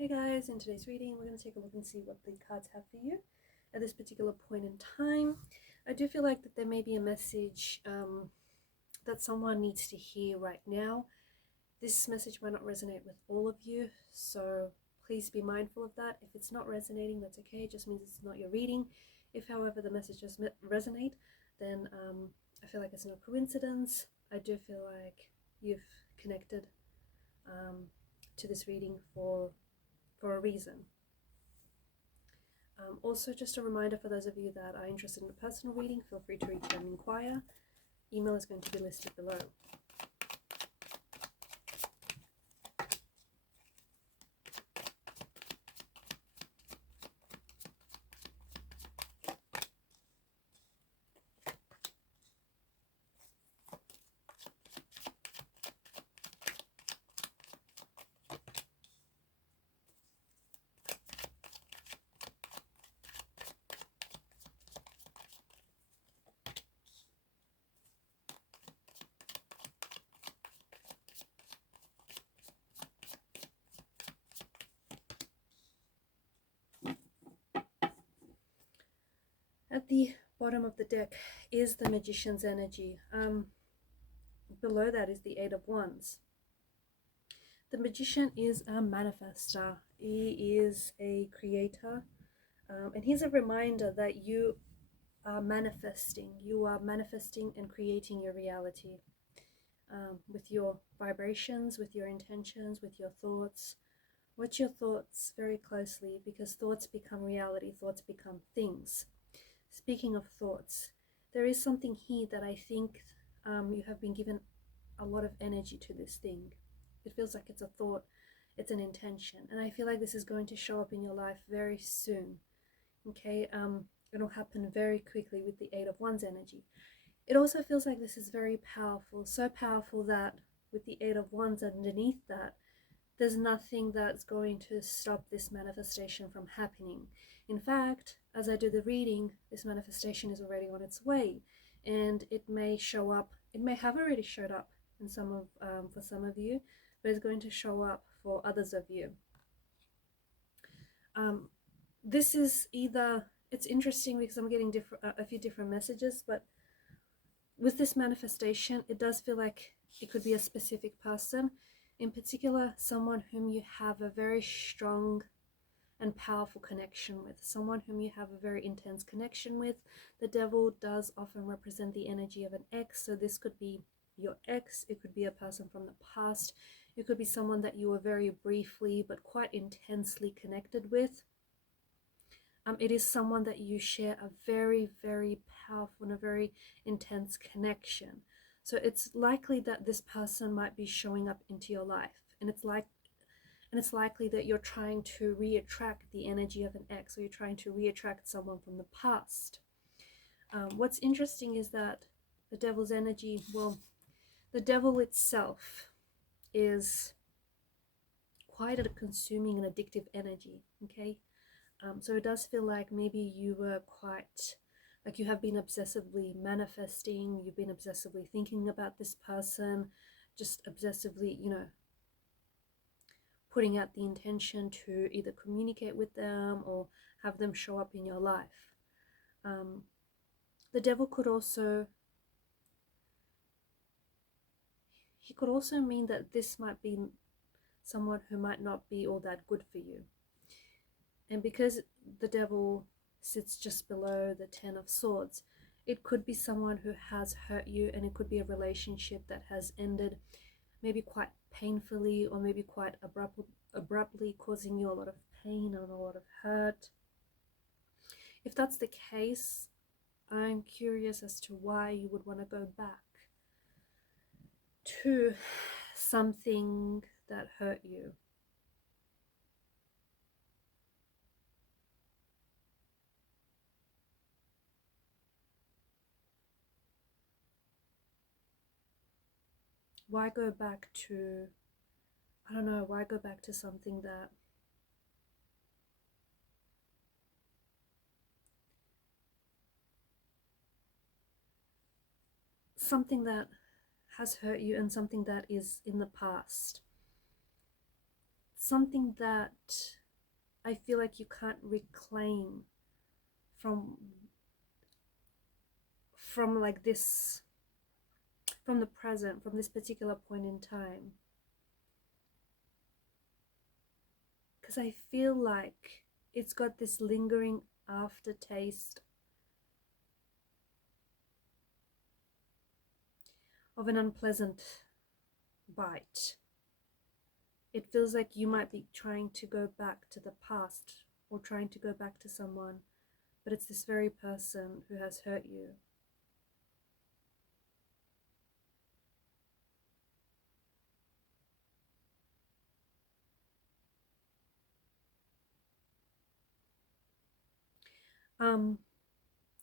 Hey guys, in today's reading we're going to take a look and see what the cards have for you at this particular point in time. I do feel like that there may be a message that someone needs to hear right now. This message might not resonate with all of you, so please be mindful of that. If it's not resonating, that's okay. It just means it's not your reading. If, however, the message does resonate, then I feel like it's no coincidence. I do feel like you've connected to this reading for a reason. Also, just a reminder for those of you that are interested in a personal reading, feel free to reach out and inquire. Email is going to be listed below. At the bottom of the deck is the Magician's energy. Below that is the Eight of Wands. The Magician is a manifester. He is a creator. And he's a reminder that you are manifesting. You are manifesting and creating your reality with your vibrations, with your intentions, with your thoughts. Watch your thoughts very closely, because thoughts become reality. Thoughts become things. Speaking of thoughts, there is something here that I think you have been given a lot of energy to this thing. It feels like it's a thought, it's an intention, and I feel like this is going to show up in your life very soon. Okay, it'll happen very quickly with the Eight of Wands energy. It also feels like this is very powerful, so powerful that with the Eight of Wands underneath that, there's nothing that's going to stop this manifestation from happening. In fact, as I do the reading, this manifestation is already on its way, and it may show up, it may have already showed up in for some of you, but it's going to show up for others of you. This is either, it's interesting because I'm getting a few different messages, but with this manifestation, it does feel like it could be a specific person, in particular someone whom you have a very strong and powerful connection with, someone whom you have a very intense connection with. The devil does often represent the energy of an ex, so this could be your ex, it could be a person from the past, it could be someone that you were very briefly but quite intensely connected with. It is someone that you share a very, very powerful and a very intense connection. So it's likely that this person might be showing up into your life, and it's likely that you're trying to re-attract the energy of an ex, or you're trying to re-attract someone from the past. What's interesting is that the devil's energy, well, the devil itself is quite a consuming and addictive energy, okay? So it does feel like maybe you were quite, like you have been obsessively manifesting, you've been obsessively thinking about this person, just obsessively, putting out the intention to either communicate with them or have them show up in your life. The devil could also, he could also mean that this might be someone who might not be all that good for you. And because the devil sits just below the Ten of Swords, it could be someone who has hurt you, and it could be a relationship that has ended maybe quite painfully, or maybe quite abruptly, causing you a lot of pain and a lot of hurt. If that's the case, I'm curious as to why you would want to go back to something that hurt you. Why go back to, I don't know, why go back to something that has hurt you, and something that is in the past, something that I feel like you can't reclaim from like this, from the present, from this particular point in time. Because I feel like it's got this lingering aftertaste of an unpleasant bite. It feels like you might be trying to go back to the past or trying to go back to someone, but it's this very person who has hurt you.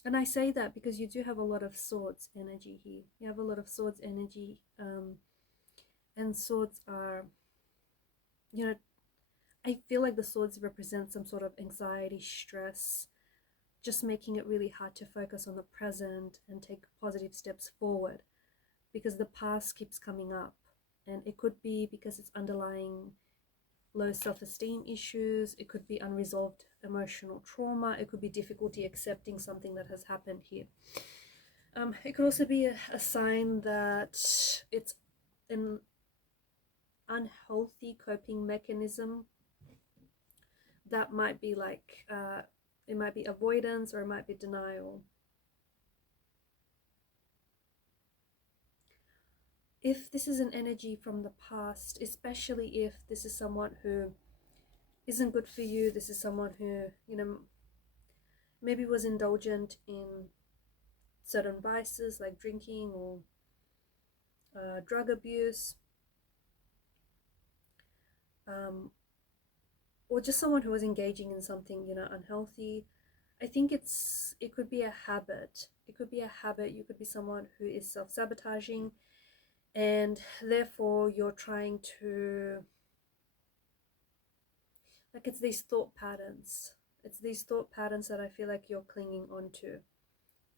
And I say that because you do have a lot of swords energy here. You have a lot of swords energy, and swords are, you know, I feel like the swords represent some sort of anxiety, stress, just making it really hard to focus on the present and take positive steps forward because the past keeps coming up. And it could be because it's underlying low self-esteem issues, it could be unresolved emotional trauma, it could be difficulty accepting something that has happened here. It could also be a sign that it's an unhealthy coping mechanism that might be like, it might be avoidance or it might be denial. If this is an energy from the past, especially if this is someone who isn't good for you, this is someone who, you know, maybe was indulgent in certain vices like drinking or drug abuse, or just someone who was engaging in something, you know, unhealthy. I think it could be a habit. It could be a habit. You could be someone who is self-sabotaging, and therefore you're trying to, like, it's these thought patterns. It's these thought patterns that I feel like you're clinging onto.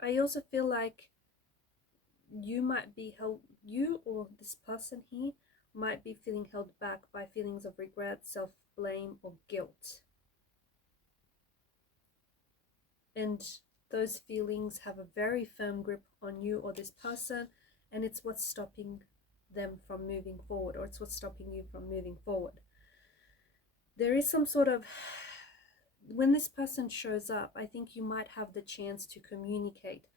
I also feel like you might be held, you or this person here might be feeling held back by feelings of regret, self-blame, or guilt. And those feelings have a very firm grip on you or this person, and it's what's stopping them from moving forward, or it's what's stopping you from moving forward. There is some sort of, when this person shows up, I think you might have the chance to communicate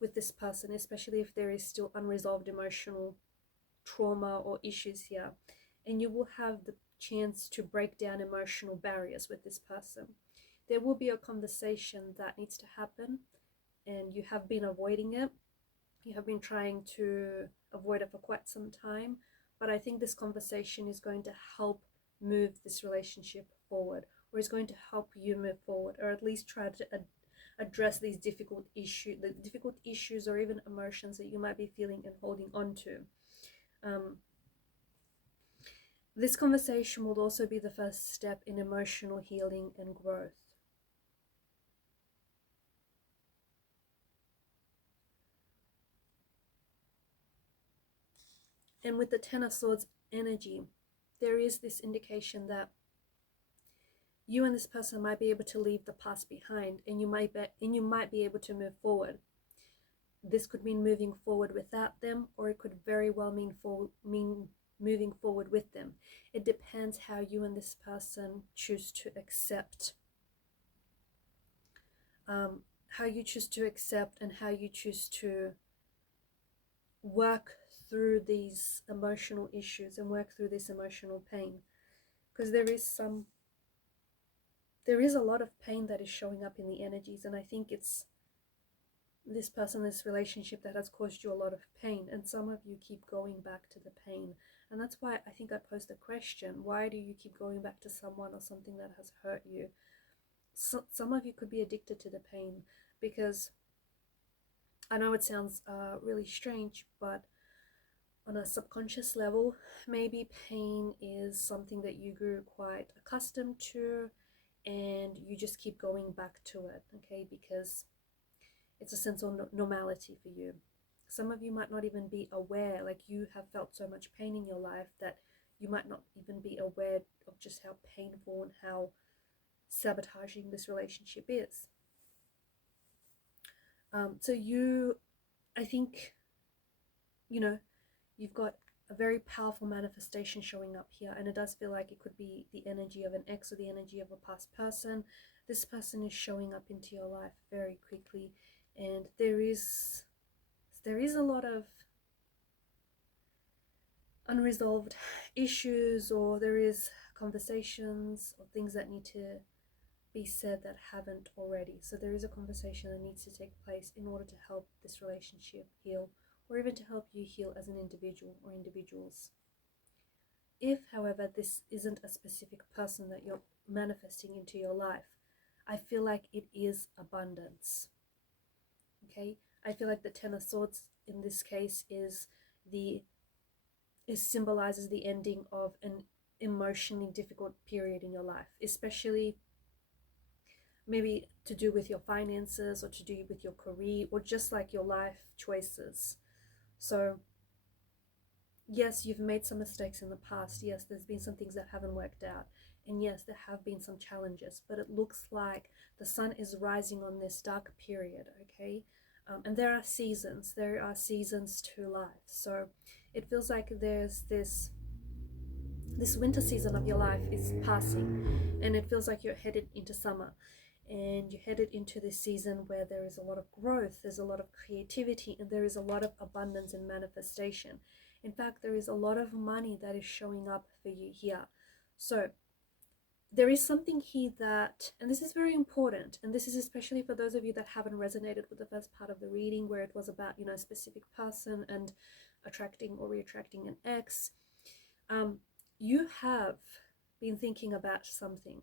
with this person, especially if there is still unresolved emotional trauma or issues here, and you will have the chance to break down emotional barriers with this person. There will be a conversation that needs to happen, and you have been avoiding it. You have been trying to avoid it for quite some time, but I think this conversation is going to help move this relationship forward, or is going to help you move forward, or at least try to address these difficult issues or even emotions that you might be feeling and holding on to. This conversation will also be the first step in emotional healing and growth. And with the Ten of Swords energy, there is this indication that you and this person might be able to leave the past behind, and you might be able to move forward. This could mean moving forward without them, or it could very well mean moving forward with them. It depends how you and this person choose to accept, how you choose to accept and how you choose to work through these emotional issues and work through this emotional pain. Because there is a lot of pain that is showing up in the energies, and I think it's this person, this relationship that has caused you a lot of pain, and some of you keep going back to the pain. And that's why I think I posed a question: why do you keep going back to someone or something that has hurt you? Some of you could be addicted to the pain, because I know it sounds really strange, but on a subconscious level, maybe pain is something that you grew quite accustomed to, and you just keep going back to it, okay, because it's a sense of normality for you. Some of you might not even be aware, like you have felt so much pain in your life that you might not even be aware of just how painful and how sabotaging this relationship is. So I think, you've got a very powerful manifestation showing up here, and it does feel like it could be the energy of an ex or the energy of a past person. This person is showing up into your life very quickly, and there is a lot of unresolved issues, or there is conversations or things that need to be said that haven't already. So there is a conversation that needs to take place in order to help this relationship heal, or even to help you heal as an individual or individuals. If, however, this isn't a specific person that you're manifesting into your life, I feel like it is abundance. Okay? I feel like the Ten of Swords in this case symbolizes the ending of an emotionally difficult period in your life, especially maybe to do with your finances or to do with your career or just like your life choices. So yes, you've made some mistakes in the past. Yes, there's been some things that haven't worked out. And yes, there have been some challenges, but it looks like the sun is rising on this dark period, okay? And there are seasons to life. So it feels like there's this winter season of your life is passing, and it feels like you're headed into summer, and you're headed into this season where there is a lot of growth, there's a lot of creativity, and there is a lot of abundance and manifestation. In fact, there is a lot of money that is showing up for you here. So there is something here that, and this is very important, and this is especially for those of you that haven't resonated with the first part of the reading where it was about, a specific person and attracting or re-attracting an ex. You have been thinking about something.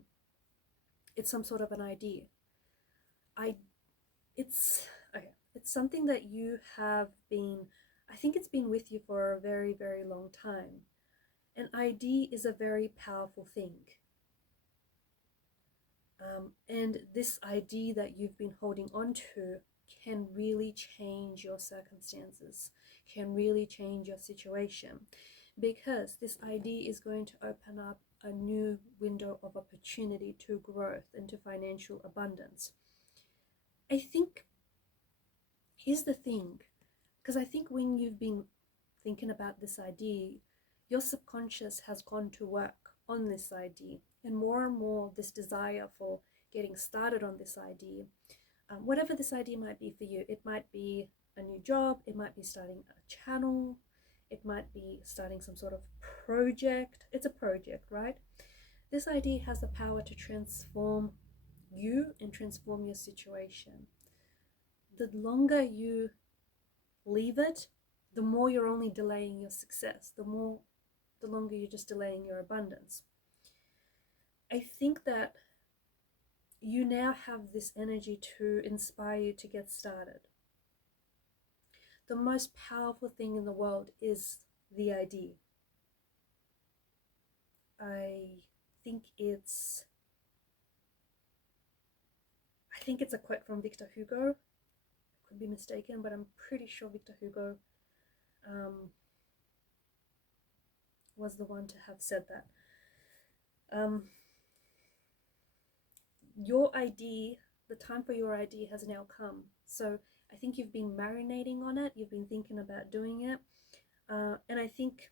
It's some sort of an idea. It's something that you have been, I think it's been with you for a very, very long time. An idea is a very powerful thing. And this idea that you've been holding on to can really change your circumstances, can really change your situation, because this idea is going to open up a new window of opportunity to growth and to financial abundance. I think, here's the thing, because I think when you've been thinking about this idea, your subconscious has gone to work on this idea, and more this desire for getting started on this idea, whatever this idea might be for you. It might be a new job, it might be starting a channel, it might be starting some sort of project. It's a project, right? This idea has the power to transform you and transform your situation. The longer you leave it, the more you're only delaying your success, the longer you're just delaying your abundance. I think that you now have this energy to inspire you to get started. The most powerful thing in the world is the idea. I think it's a quote from Victor Hugo. I could be mistaken, but I'm pretty sure Victor Hugo was the one to have said that. Your idea, the time for your idea has now come. So I think you've been marinating on it, you've been thinking about doing it, and I think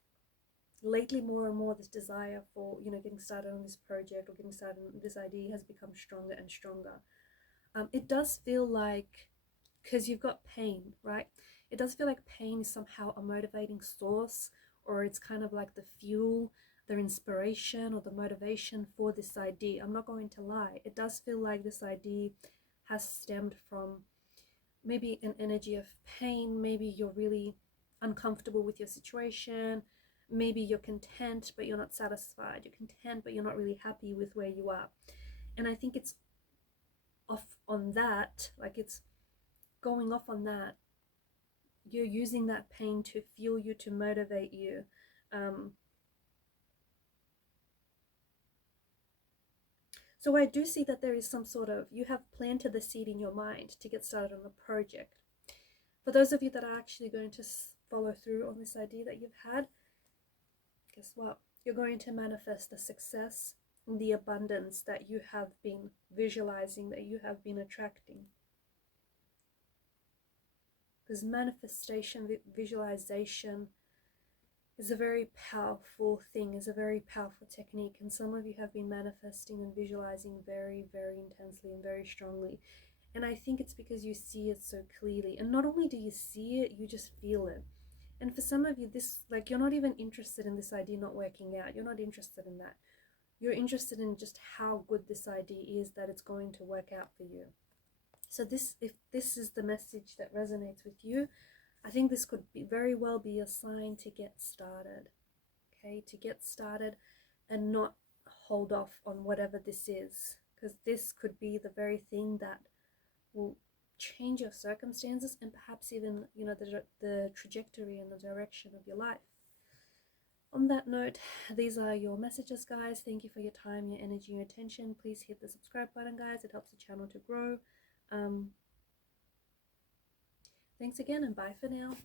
lately more and more this desire for getting started on this project or getting started on this idea has become stronger and stronger. It does feel like, because you've got pain, right? It does feel like pain is somehow a motivating source, or it's kind of like the fuel, the inspiration or the motivation for this idea. I'm not going to lie. It does feel like this idea has stemmed from maybe an energy of pain. Maybe you're really uncomfortable with your situation. Maybe you're content, but you're not satisfied. You're content, but you're not really happy with where you are. And I think it's off on that, like it's going off on that. You're using that pain to fuel you, to motivate you. So I do see that there is some sort of, you have planted the seed in your mind to get started on the project. For those of you that are actually going to follow through on this idea that you've had, guess what? you're going to manifest the success and the abundance that you have been visualizing, that you have been attracting. Because manifestation, visualization is a very powerful thing, is a very powerful technique. And some of you have been manifesting and visualizing very, very intensely and very strongly. And I think it's because you see it so clearly. And not only do you see it, you just feel it. And for some of you, this, like, you're not even interested in this idea not working out. You're not interested in that. You're interested in just how good this idea is, that it's going to work out for you. So this, if this is the message that resonates with you, I think this could be very well be a sign to get started. Okay, to get started and not hold off on whatever this is, because this could be the very thing that will change your circumstances and perhaps even, you know, the trajectory and the direction of your life. On that note, these are your messages, guys. Thank you for your time, your energy, your attention. Please hit the subscribe button, guys. It helps the channel to grow. Thanks again, and bye for now.